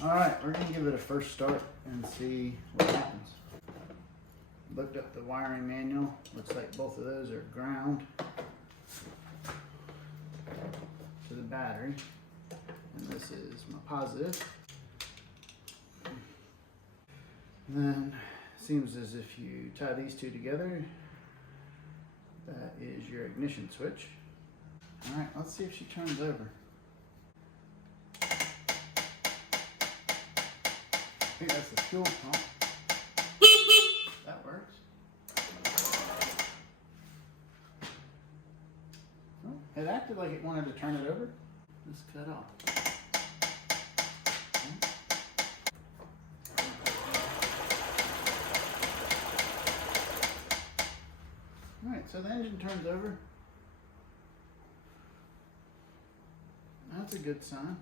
All right, we're gonna give it a first start and see what happens. Looked up the wiring manual. Looks like both of those are ground to the battery. And this is my positive. And then seems as if you tie these two together, that is your ignition switch. All right, let's see if she turns over. I think that's the fuel pump. That works. Oh, it acted like it wanted to turn it over. Just cut off. All right, so the engine turns over. That's a good sign.